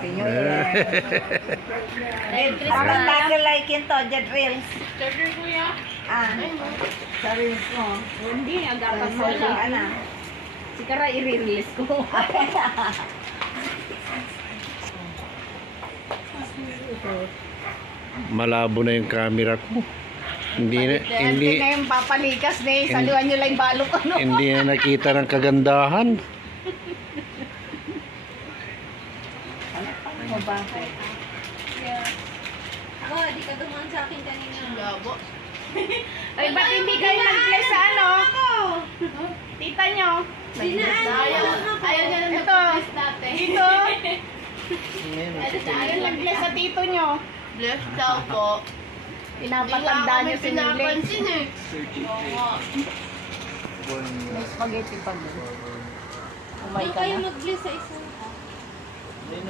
Happy New Year. Ang bago like yun to, Jet Reels. Siyempre kuya. Sa Reels mo. Hindi, ang dapat Sa wala. ano? Sigara i-release ko. Malabo na yung camera ko. Hindi na, Hindi na yung papalikas na eh. Saluhan nyo lang yung balo ko. No? hindi na nakita ng kagandahan. Mo ba? Oh, di ka dumaan sa akin kanina. Gabo. Ay, ba't hindi kayo nag-bless sa ano? Tita nyo. Ayaw niya na nag-bless dati. Tito. Ayaw nag-bless sa tito nyo. Bless daw po. Pinapatanda nyo si Nili. Pinapansin eh. May spaghetti pa doon. Oh my Huwag God. kayo mag-bless sa isang